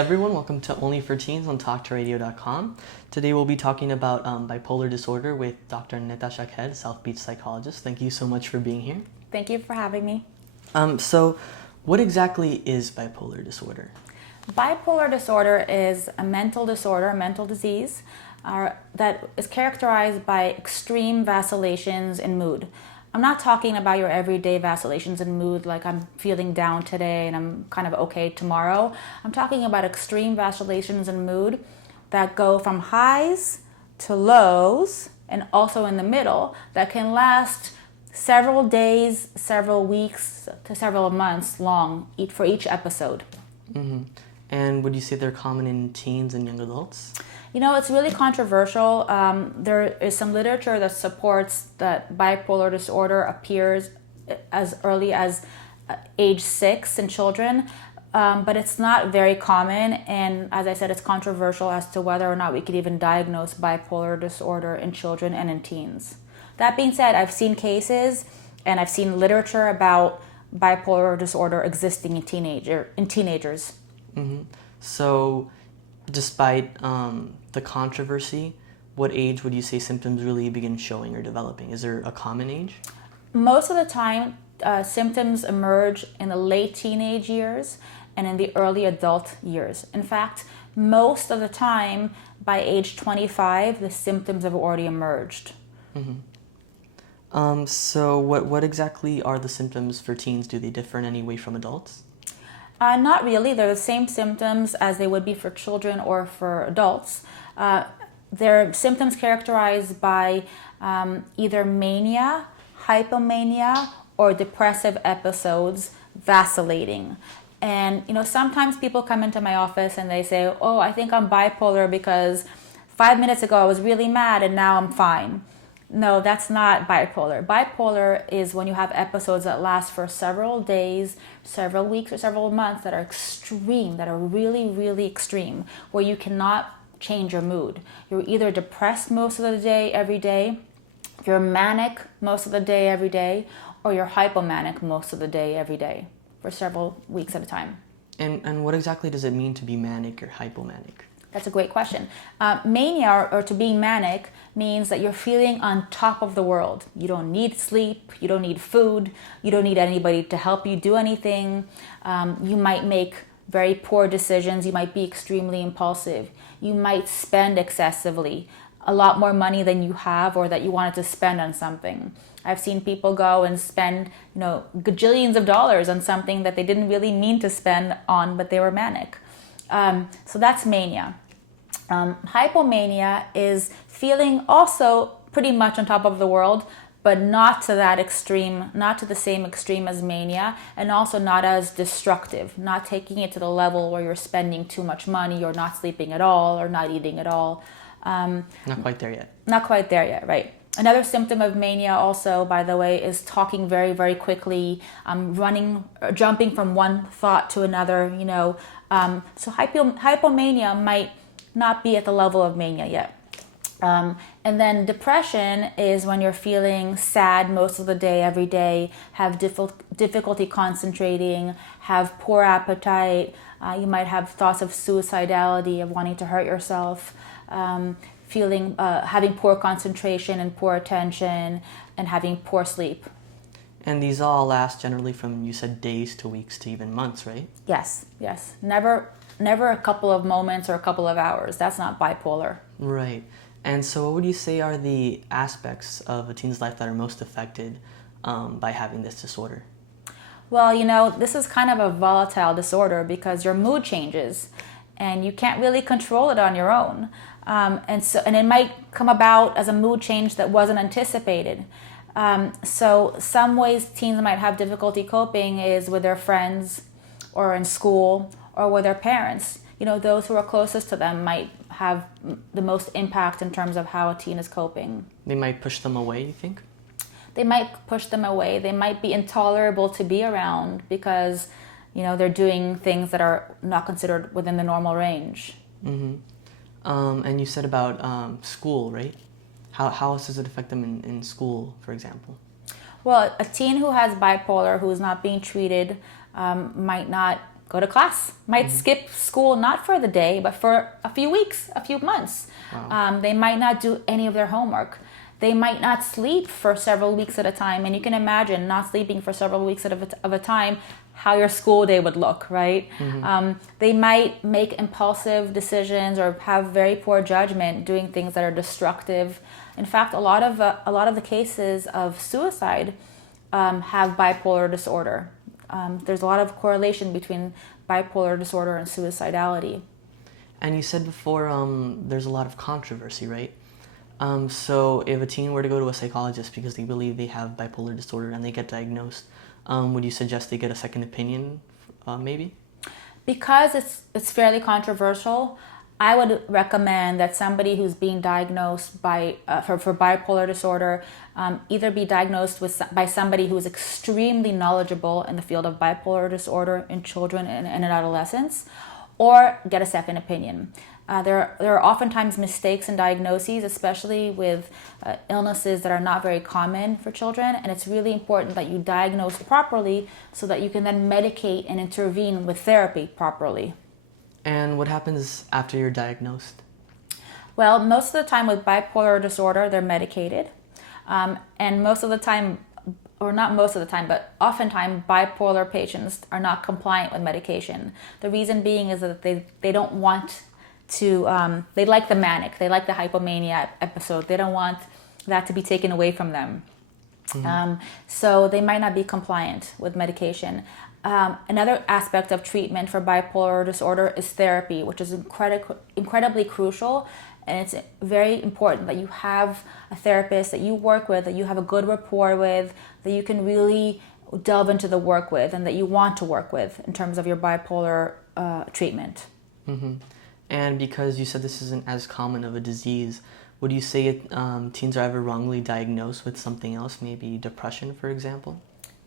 everyone, welcome to Only for Teens on TalkToRadio.com. Today we'll be talking about bipolar disorder with Dr. Netta Shaked, South Beach psychologist. Thank you so much for being here. Thank you for having me. So what exactly is bipolar disorder? Bipolar disorder is a mental disorder, a mental disease that is characterized by extreme vacillations in mood. I'm not talking about your everyday vacillations in mood, like I'm feeling down today and I'm kind of okay tomorrow. I'm talking about extreme vacillations in mood that go from highs to lows and also in the middle that can last several days, several weeks to several months long for each episode. Mm-hmm. And would you say they're common in teens and young adults? You know, it's really controversial. There is some literature that supports that bipolar disorder appears as early as age 6 in children, but it's not very common. And as I said, it's controversial as to whether or not we could even diagnose bipolar disorder in children and in teens. That being said, I've seen cases and I've seen literature about bipolar disorder existing in teenagers. Mm-hmm. So despite the controversy, what age would you say symptoms really begin showing or developing? Is there a common age? Most of the time, symptoms emerge in the late teenage years and in the early adult years. In fact, most of the time, by age 25, the symptoms have already emerged. Mm-hmm. So what exactly are the symptoms for teens? Do they differ in any way from adults? Not really. They're the same symptoms as they would be for children or for adults. They're symptoms characterized by either mania, hypomania, or depressive episodes vacillating. And, you know, sometimes people come into my office and they say, oh, I think I'm bipolar because 5 minutes ago I was really mad and now I'm fine. No, that's not bipolar. Bipolar is when you have episodes that last for several days, several weeks, or several months that are extreme, that are really, really extreme, where you cannot change your mood. You're either depressed most of the day, every day, you're manic most of the day, every day, or you're hypomanic most of the day, every day, for several weeks at a time. And what exactly does it mean to be manic or hypomanic? That's a great question. Mania, or to be manic, means that you're feeling on top of the world. You don't need sleep, you don't need food, you don't need anybody to help you do anything. You might make very poor decisions, you might be extremely impulsive. You might spend excessively, a lot more money than you have or that you wanted to spend on something. I've seen people go and spend, gajillions of dollars on something that they didn't really mean to spend on, but they were manic. So that's mania. Hypomania is feeling also pretty much on top of the world, but not to that extreme, not to the same extreme as mania, and also not as destructive, not taking it to the level where you're spending too much money or not sleeping at all or not eating at all. Not quite there yet. Not quite there yet, right. Another symptom of mania also, by the way, is talking very, very quickly, jumping from one thought to another, So hypomania might not be at the level of mania yet. And then depression is when you're feeling sad most of the day, every day, have difficulty concentrating, have poor appetite. You might have thoughts of suicidality, of wanting to hurt yourself, having poor concentration and poor attention, and having poor sleep. And these all last generally from, you said, days to weeks to even months, right? Yes. Never a couple of moments or a couple of hours. That's not bipolar. Right. And so what would you say are the aspects of a teen's life that are most affected by having this disorder? Well, this is kind of a volatile disorder because your mood changes and you can't really control it on your own. And it might come about as a mood change that wasn't anticipated. So some ways teens might have difficulty coping is with their friends or in school or with their parents. Those who are closest to them might have the most impact in terms of how a teen is coping. They might push them away, you think? They might push them away. They might be intolerable to be around because, they're doing things that are not considered within the normal range. Mm-hmm. And you said about school, right? How else does it affect them in school, for example? Well, a teen who has bipolar, who is not being treated, might not go to class, might skip school not for the day, but for a few weeks, a few months. Wow. They might not do any of their homework. They might not sleep for several weeks at a time. And you can imagine not sleeping for several weeks of a time, how your school day would look, right? They might make impulsive decisions or have very poor judgment doing things that are destructive. In fact, a lot of the cases of suicide have bipolar disorder. There's a lot of correlation between bipolar disorder and suicidality. And you said before there's a lot of controversy, right? So if a teen were to go to a psychologist because they believe they have bipolar disorder and they get diagnosed, would you suggest they get a second opinion, maybe? Because it's fairly controversial, I would recommend that somebody who's being diagnosed for bipolar disorder either be diagnosed by somebody who is extremely knowledgeable in the field of bipolar disorder in children and in adolescents, or get a second opinion. There are oftentimes mistakes in diagnoses, especially with illnesses that are not very common for children, and it's really important that you diagnose properly so that you can then medicate and intervene with therapy properly. And what happens after you're diagnosed? Well, most of the time with bipolar disorder, they're medicated. And most of the time, or not most of the time, but oftentimes bipolar patients are not compliant with medication. The reason being is that they don't want to, they like the manic, they like the hypomania episode. They don't want that to be taken away from them. So they might not be compliant with medication. Another aspect of treatment for bipolar disorder is therapy, which is incredibly crucial. And it's very important that you have a therapist that you work with, that you have a good rapport with, that you can really delve into the work with, and that you want to work with in terms of your bipolar treatment. And because you said this isn't as common of a disease, would you say teens are ever wrongly diagnosed with something else, maybe depression, for example?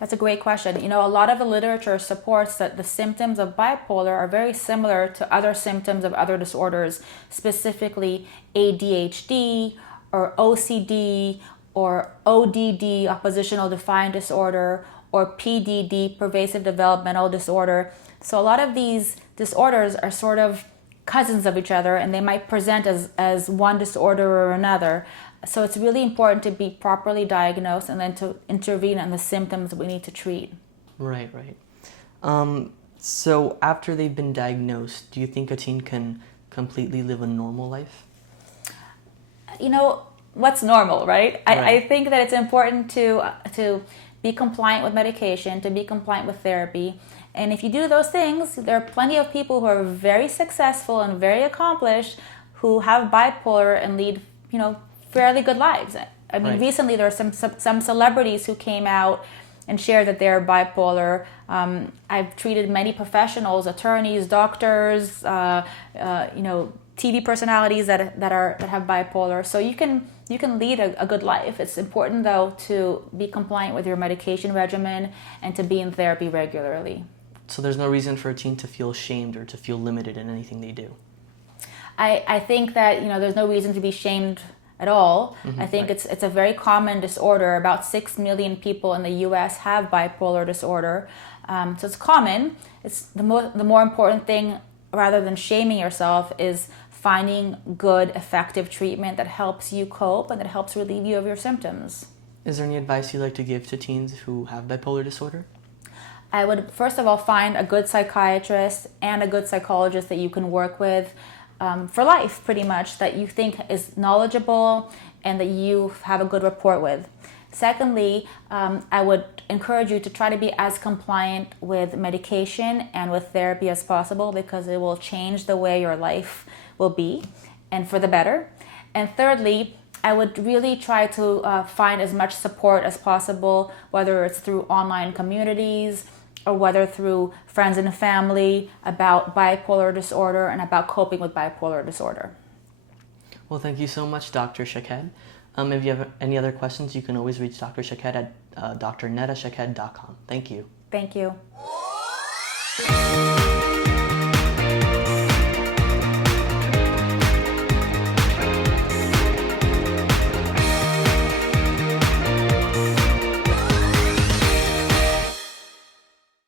That's a great question. You know, a lot of the literature supports that the symptoms of bipolar are very similar to other symptoms of other disorders, specifically ADHD or OCD or ODD, oppositional defiant disorder, or PDD, pervasive developmental disorder. So a lot of these disorders are sort of cousins of each other, and they might present as one disorder or another. So it's really important to be properly diagnosed and then to intervene on the symptoms that we need to treat. Right. So after they've been diagnosed, do you think a teen can completely live a normal life? You know, what's normal, right? I think that it's important to be compliant with medication, to be compliant with therapy. And if you do those things, there are plenty of people who are very successful and very accomplished who have bipolar and lead, fairly good lives. I mean, recently there are some celebrities who came out and shared that they're bipolar. I've treated many professionals, attorneys, doctors, TV personalities that have bipolar. So you can lead a good life. It's important though to be compliant with your medication regimen and to be in therapy regularly. So there's no reason for a teen to feel shamed or to feel limited in anything they do? I think that there's no reason to be shamed at all. I think it's a very common disorder. About 6 million people in the U.S. have bipolar disorder. So it's common. It's the more important thing, rather than shaming yourself, is finding good, effective treatment that helps you cope and that helps relieve you of your symptoms. Is there any advice you'd like to give to teens who have bipolar disorder? I would first of all find a good psychiatrist and a good psychologist that you can work with for life, pretty much, that you think is knowledgeable and that you have a good rapport with. Secondly, I would encourage you to try to be as compliant with medication and with therapy as possible, because it will change the way your life will be, and for the better. And thirdly, I would really try to find as much support as possible, whether it's through online communities or whether through friends and family, about bipolar disorder and about coping with bipolar disorder. Well, thank you so much, Dr. Shaked. If you have any other questions, you can always reach Dr. Shaked at drnettashaked.com. Thank you. Thank you.